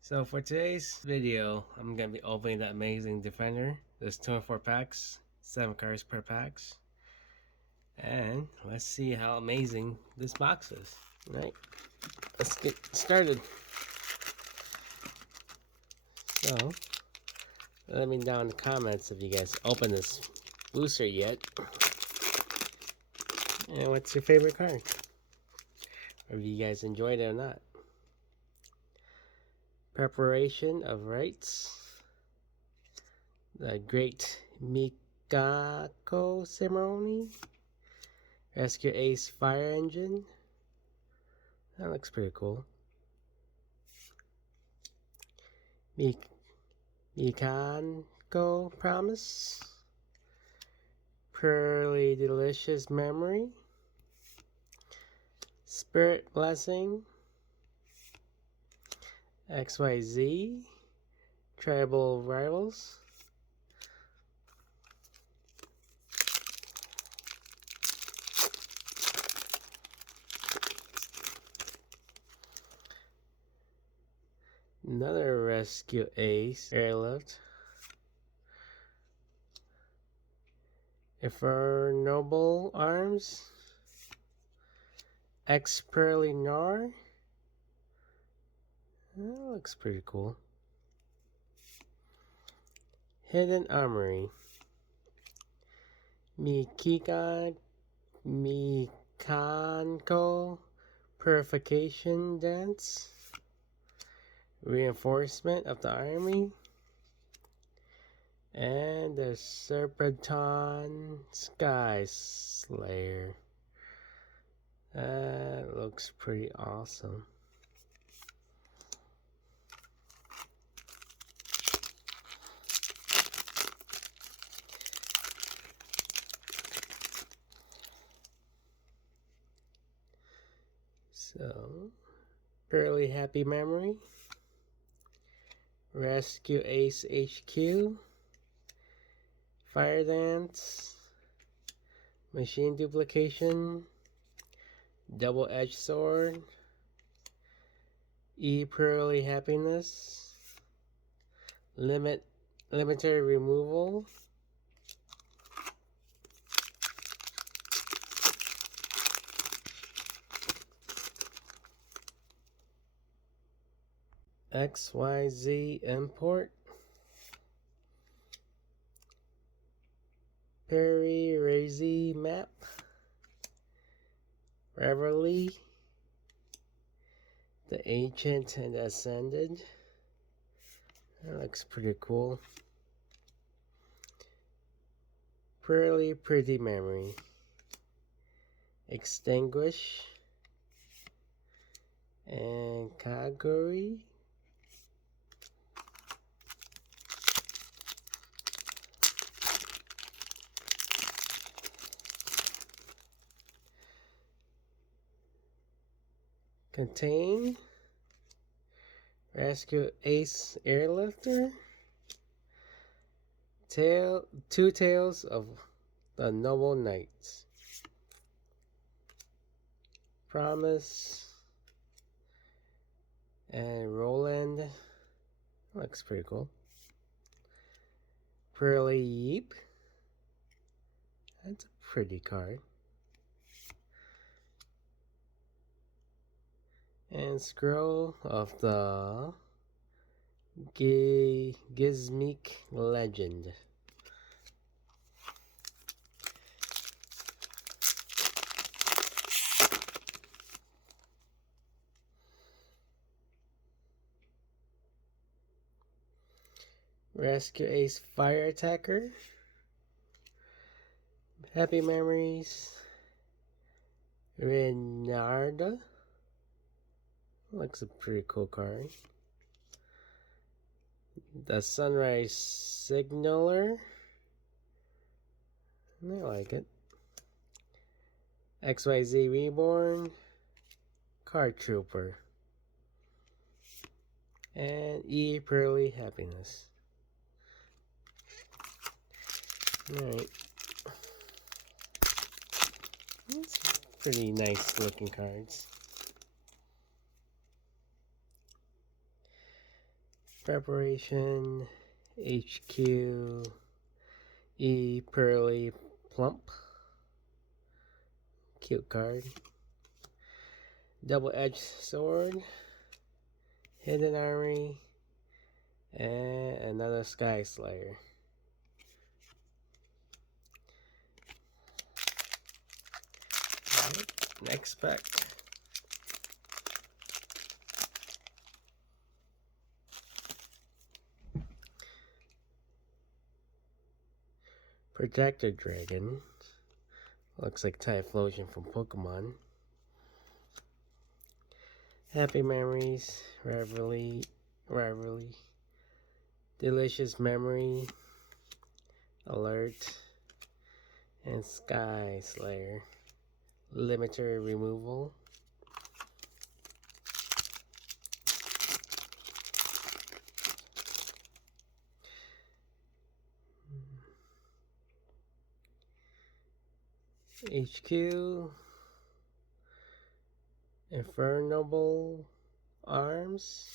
So for today's video, I'm gonna be opening the Anazing Defender. There's 24 packs, 7 cards per packs, and let's see how amazing this box is. All right, let's get started. So let me know in the comments if you guys open this booster yet, and what's your favorite card, or if you guys enjoyed it or not. Preparation of rites. The Great Mikako Ceremony. Rescue Ace Fire Engine. That looks pretty cool. Mikanko Promise. Pearly Delicious Memory. Spirit Blessing. XYZ. Tribal Rivals. Another Rescue Ace Airlift. Noble Arms. X Pearly Nar. That looks pretty cool. Hidden Armory. Mikanko Purification Dance. Reinforcement of the Army. And the Serpenton Sky Slayer. That looks pretty awesome. So, Pearly Happy Memory. Rescue Ace HQ. Fire Dance. Machine Duplication. Double-Edged Sword. Pearly Happiness. Limiter Removal. XYZ Import. Perry Razy Map. Reveille. The Ancient and Ascended. That looks pretty cool. Pearly Pretty Memory. Extinguish. And Kaguri. Contain. Rescue Ace Airlifter. Two Tales of the Noble Knights. Promise. And Roland. Looks pretty cool. Pearly Yeep. That's a pretty card. And Scroll of the Gizmeek Legend. Rescue Ace Fire Attacker. Happy Memories. Renarda. Looks a pretty cool card. The Sunrise Signaler. I like it. XYZ Reborn. Card Trooper. And Pearly Happiness. Alright. It's pretty nice looking cards. Preparation, HQ, E Pearly Plump. Cute card. Double-edged sword, hidden armory, and another Sky Slayer. Right, next pack. Protector Dragon. Looks like Typhlosion from Pokemon. Happy Memories, Rivalry, Delicious Memory, Alert, and Sky Slayer. Limiter removal. HQ, Infernable Arms,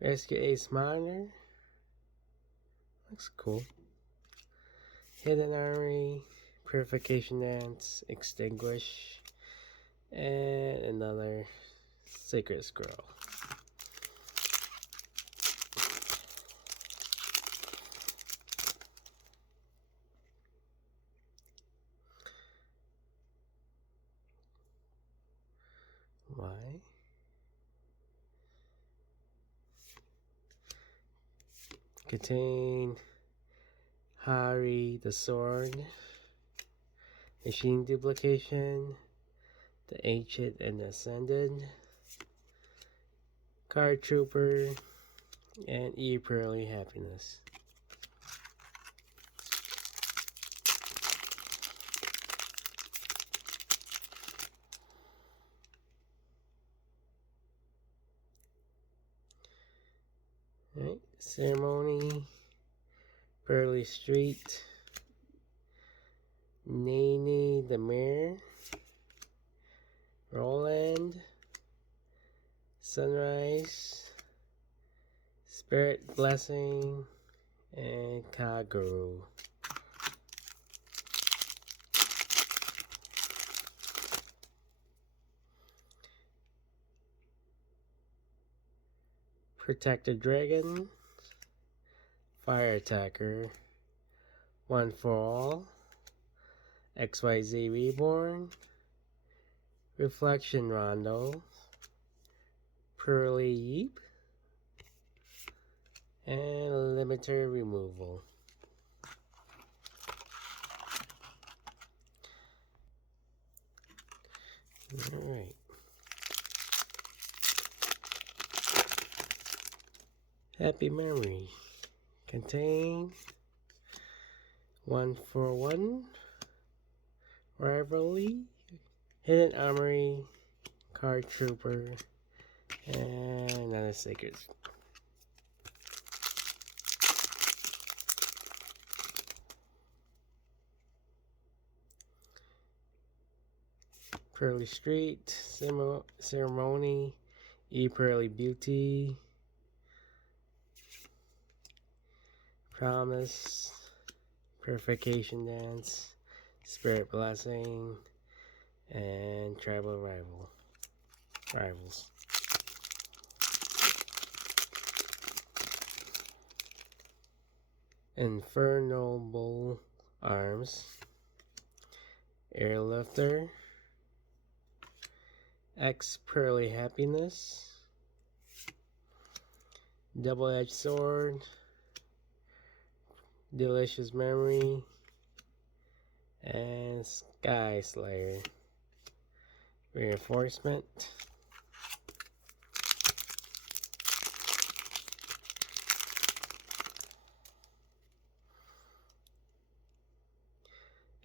Rescue Ace Monitor, looks cool. Hidden Armory, Purification Dance, Extinguish, and another Sacred Scroll. Why? Contain Hari the Sword, Machine Duplication, the Ancient and Ascended, Card Trooper, and E Pearly Happiness. Right, Ceremony, Pearly Street, Nene the Mirror, Roland, Sunrise, Spirit Blessing, and Kaguru. Protector Dragon, Fire Attacker, One for All, XYZ Reborn, Reflection Rondo, Pearly Yeep, and Limiter Removal. Alright. Happy Memory. Contain 1-for-1 Rivalry, Hidden Armory, Card Trooper, and another Sacred. Pearly Street, Ceremony, E Pearly Beauty, Promise, Purification Dance, Spirit Blessing, and Tribal Rivals. Infernal Arms, Airlifter, X Pearly Happiness, Double-Edged Sword, Delicious Memory, and Sky Slayer. Reinforcement.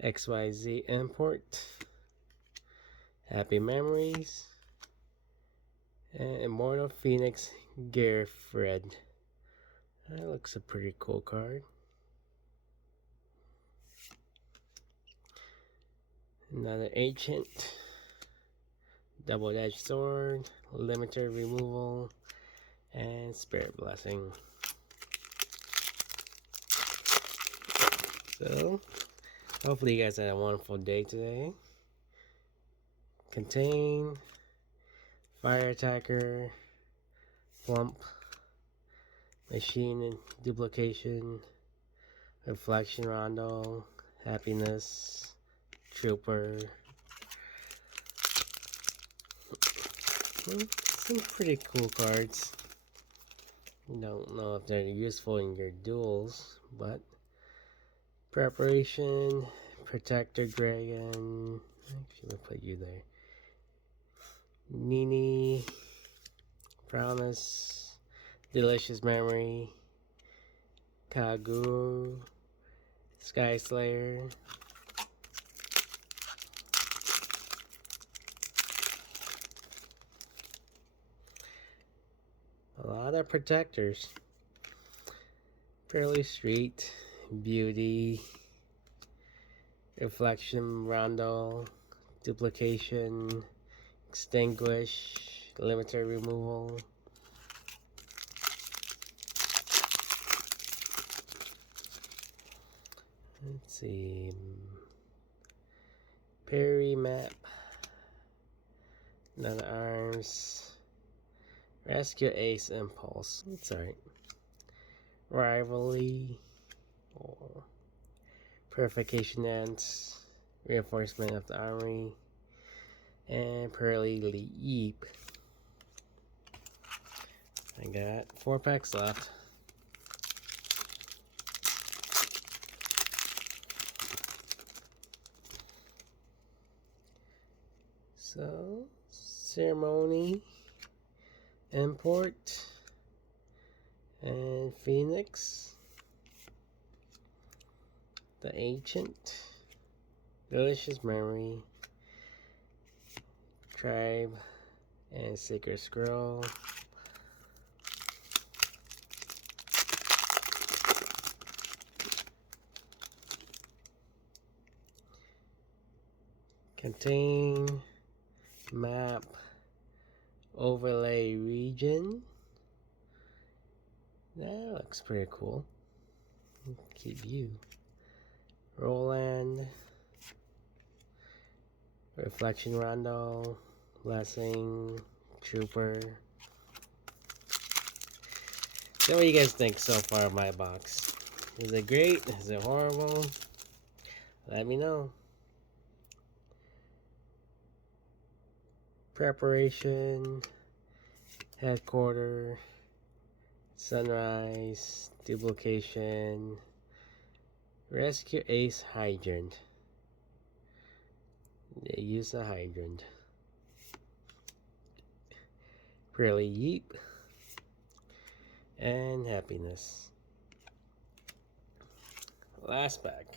XYZ Import, Happy Memories, and Immortal Phoenix Gearfred. That looks a pretty cool card. Another Ancient, Double-Edged Sword, Limiter Removal, and Spirit Blessing. So, hopefully you guys had a wonderful day today. Contain, Fire Attacker, Plump, Machine Duplication, Reflection Rondo, Happiness, Trooper. Some pretty cool cards. Don't know if they're useful in your duels, but Preparation, Protector Dragon. Actually, we'll put you there. Nini, Promise, Delicious Memory, Kaguru, Sky Slayer. A lot of protectors. Fairly Street, Beauty, Reflection Rondo, Duplication, Extinguish, Limiter Removal. Let's see. Parry Map, None Arms, Rescue Ace Impulse. That's alright. Rivalry, or Purification Ants, Reinforcement of the Armory, and Pearly Leap. I got 4 packs left. So, Ceremony, Import, and Phoenix, the Ancient, Delicious Memory, Tribe, and Sacred Scroll. Contain, Map, Overlay Region. That looks pretty cool. Keep you. Roland, Reflection Rondo, Blessing, Trooper. So what do you guys think so far of my box? Is it great? Is it horrible? Let me know. Preparation, Headquarter, Sunrise, Duplication, Rescue Ace Hydrant. They use a hydrant. Pearly Yeep, and Happiness. Last pack.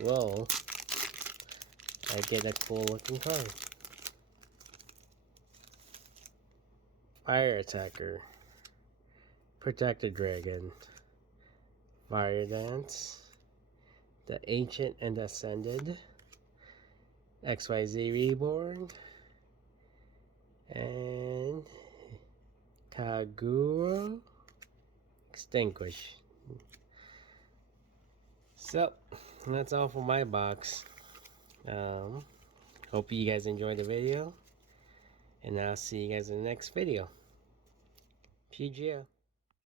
Whoa. I get a cool looking card. Fire Attacker, Protector Dragon, Fire Dance, the Ancient and Ascended, XYZ Reborn, and Kagura Extinguish. So, that's all for my box. Hope you guys enjoyed the video. And I'll see you guys in the next video. PGO.